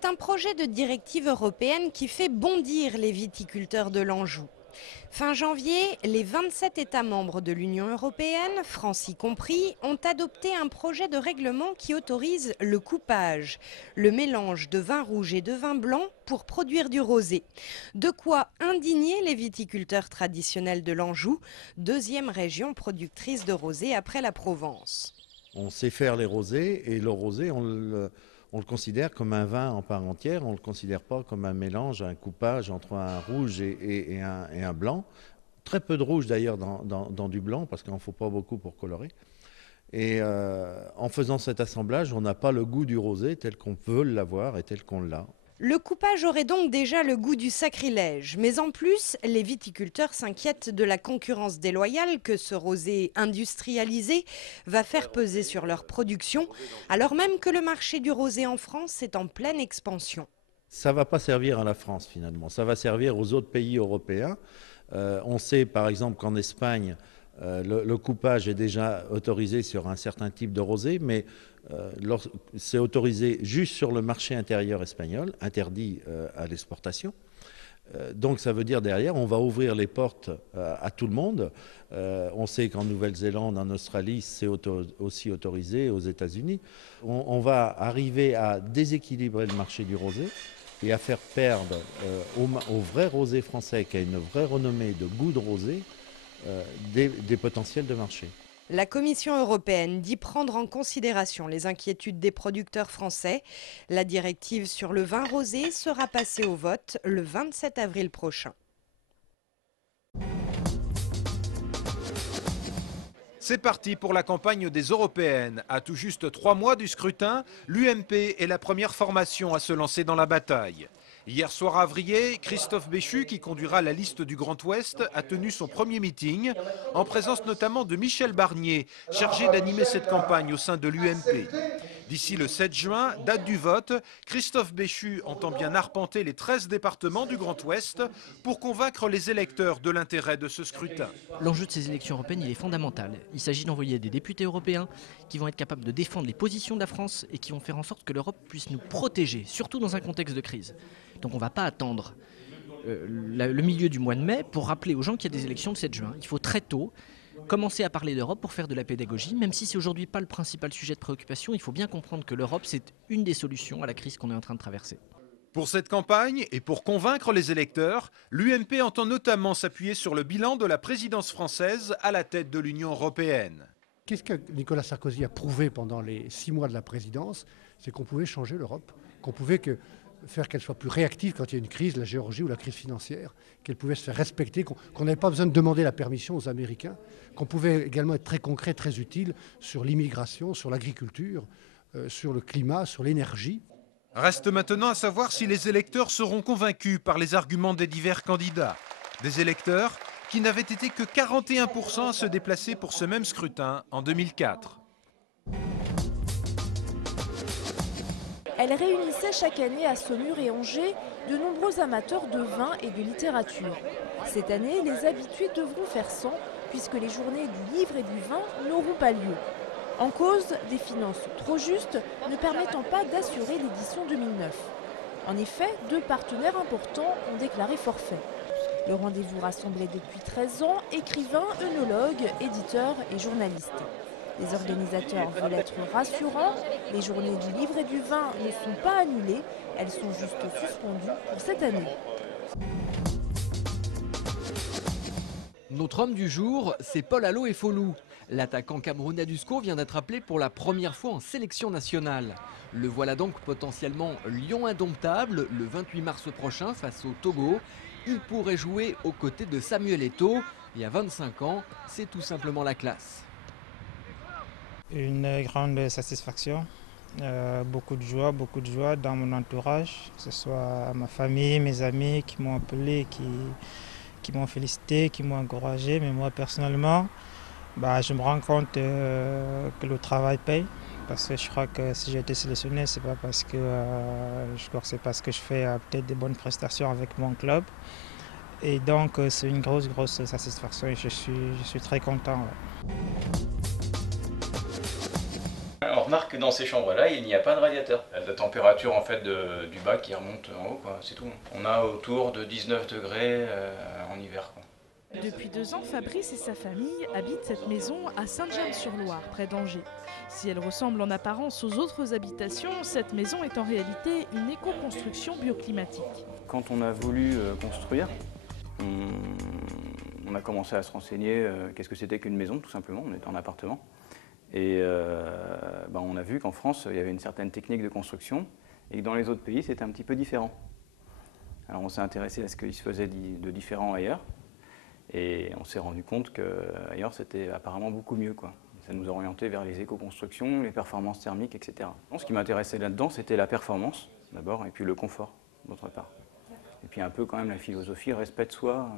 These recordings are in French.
C'est un projet de directive européenne qui fait bondir les viticulteurs de l'Anjou. Fin janvier, les 27 États membres de l'Union européenne, France y compris, ont adopté un projet de règlement qui autorise le coupage, le mélange de vin rouge et de vin blanc pour produire du rosé. De quoi indigner les viticulteurs traditionnels de l'Anjou, deuxième région productrice de rosé après la Provence. On sait faire les rosés et le rosé, on le considère comme un vin en part entière, on ne le considère pas comme un mélange, un coupage entre un rouge et un blanc. Très peu de rouge d'ailleurs dans du blanc parce qu'il n'en faut pas beaucoup pour colorer. Et en faisant cet assemblage, on n'a pas le goût du rosé tel qu'on peut l'avoir et tel qu'on l'a. Le coupage aurait donc déjà le goût du sacrilège, mais en plus, les viticulteurs s'inquiètent de la concurrence déloyale que ce rosé industrialisé va faire peser sur leur production, alors même que le marché du rosé en France est en pleine expansion. Ça ne va pas servir à la France finalement, ça va servir aux autres pays européens. On sait par exemple qu'en Espagne, le coupage est déjà autorisé sur un certain type de rosé, mais c'est autorisé juste sur le marché intérieur espagnol, interdit à l'exportation. Donc ça veut dire derrière, on va ouvrir les portes à tout le monde. On sait qu'en Nouvelle-Zélande, en Australie, c'est aussi autorisé, aux États-Unis. On va arriver à déséquilibrer le marché du rosé et à faire perdre au vrai rosé français, qui a une vraie renommée de goût de rosé, des potentiels de marché. La Commission européenne dit prendre en considération les inquiétudes des producteurs français. La directive sur le vin rosé sera passée au vote le 27 avril prochain. C'est parti pour la campagne des européennes. À tout juste 3 mois du scrutin, l'UMP est la première formation à se lancer dans la bataille. Hier soir à Avrier, Christophe Béchu, qui conduira la liste du Grand Ouest, a tenu son premier meeting, en présence notamment de Michel Barnier, chargé d'animer cette campagne au sein de l'UMP. D'ici le 7 juin, date du vote, Christophe Béchu entend bien arpenter les 13 départements du Grand Ouest pour convaincre les électeurs de l'intérêt de ce scrutin. L'enjeu de ces élections européennes, il est fondamental. Il s'agit d'envoyer des députés européens qui vont être capables de défendre les positions de la France et qui vont faire en sorte que l'Europe puisse nous protéger, surtout dans un contexte de crise. Donc on ne va pas attendre le milieu du mois de mai pour rappeler aux gens qu'il y a des élections le 7 juin. Il faut très tôt commencer à parler d'Europe pour faire de la pédagogie, même si c'est aujourd'hui pas le principal sujet de préoccupation. Il faut bien comprendre que l'Europe, c'est une des solutions à la crise qu'on est en train de traverser. Pour cette campagne et pour convaincre les électeurs, l'UMP entend notamment s'appuyer sur le bilan de la présidence française à la tête de l'Union européenne. Qu'est-ce que Nicolas Sarkozy a prouvé pendant les 6 mois de la présidence? C'est qu'on pouvait changer l'Europe, qu'on pouvait faire qu'elle soit plus réactive quand il y a une crise, la Géorgie ou la crise financière, qu'elle pouvait se faire respecter, qu'on n'avait pas besoin de demander la permission aux Américains, qu'on pouvait également être très concret, très utile sur l'immigration, sur l'agriculture, sur le climat, sur l'énergie. Reste maintenant à savoir si les électeurs seront convaincus par les arguments des divers candidats. Des électeurs qui n'avaient été que 41% à se déplacer pour ce même scrutin en 2004. Elle réunissait chaque année à Saumur et Angers de nombreux amateurs de vin et de littérature. Cette année, les habitués devront faire sans, puisque les journées du livre et du vin n'auront pas lieu. En cause, des finances trop justes ne permettant pas d'assurer l'édition 2009. En effet, 2 partenaires importants ont déclaré forfait. Le rendez-vous rassemblait depuis 13 ans écrivains, œnologues, éditeurs et journalistes. Les organisateurs veulent être rassurants. Les journées du livre et du vin ne sont pas annulées, elles sont juste suspendues pour cette année. Notre homme du jour, c'est Paul Allo et Folou. L'attaquant camerounais du SCO vient d'être appelé pour la première fois en sélection nationale. Le voilà donc potentiellement lion indomptable le 28 mars prochain face au Togo. Il pourrait jouer aux côtés de Samuel Eto'o. Et à 25 ans, c'est tout simplement la classe. Une grande satisfaction, beaucoup de joie dans mon entourage, que ce soit ma famille, mes amis qui m'ont appelé, qui m'ont félicité, qui m'ont encouragé. Mais moi personnellement, je me rends compte que le travail paye. Parce que je crois que si j'ai été sélectionné, c'est pas parce que c'est parce que je fais peut-être des bonnes prestations avec mon club. Et donc c'est une grosse satisfaction et je suis très content. Ouais. On remarque que dans ces chambres-là, il n'y a pas de radiateur. La température en fait du bas qui remonte en haut, c'est tout. On a autour de 19 degrés en hiver, quoi. Depuis 2 ans, Fabrice et sa famille habitent cette maison à Sainte-Jeanne-sur-Loire, près d'Angers. Si elle ressemble en apparence aux autres habitations, cette maison est en réalité une éco-construction bioclimatique. Quand on a voulu construire, on a commencé à se renseigner qu'est-ce que c'était qu'une maison, tout simplement. On était en appartement. Et on a vu qu'en France, il y avait une certaine technique de construction et que dans les autres pays, c'était un petit peu différent. Alors on s'est intéressé à ce qu'il se faisait de différent ailleurs. Et on s'est rendu compte qu'ailleurs, c'était apparemment beaucoup mieux, quoi. Ça nous a orienté vers les éco-constructions, les performances thermiques, etc. Ce qui m'intéressait là-dedans, c'était la performance, d'abord, et puis le confort, d'autre part. Et puis un peu quand même la philosophie, le respect de soi.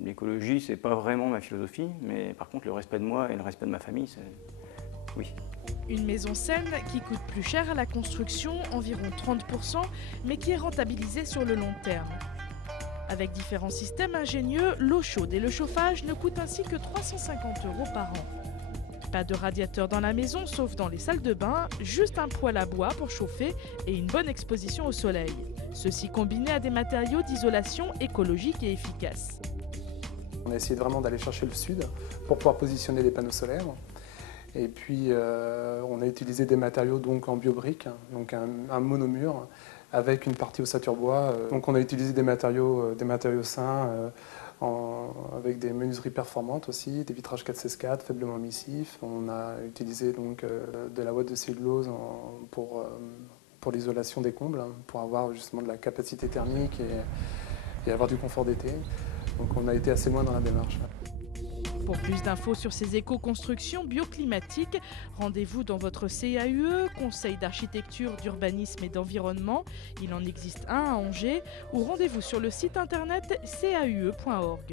L'écologie, c'est pas vraiment ma philosophie, mais par contre, le respect de moi et le respect de ma famille, c'est... oui. Une maison saine qui coûte plus cher à la construction, environ 30%, mais qui est rentabilisée sur le long terme. Avec différents systèmes ingénieux, l'eau chaude et le chauffage ne coûtent ainsi que 350 € par an. Pas de radiateur dans la maison, sauf dans les salles de bain, juste un poêle à bois pour chauffer et une bonne exposition au soleil. Ceci combiné à des matériaux d'isolation écologiques et efficaces. On a essayé vraiment d'aller chercher le sud pour pouvoir positionner les panneaux solaires. Et puis on a utilisé des matériaux donc en biobrique, donc un monomure, avec une partie ossature bois. Donc on a utilisé des matériaux sains, avec des menuiseries performantes aussi, des vitrages 4/4, faiblement émissifs. On a utilisé donc de la ouate de cellulose pour l'isolation des combles, pour avoir justement de la capacité thermique et avoir du confort d'été. Donc on a été assez loin dans la démarche. Pour plus d'infos sur ces éco-constructions bioclimatiques, rendez-vous dans votre CAUE, Conseil d'architecture, d'urbanisme et d'environnement. Il en existe un à Angers, ou rendez-vous sur le site internet caue.org.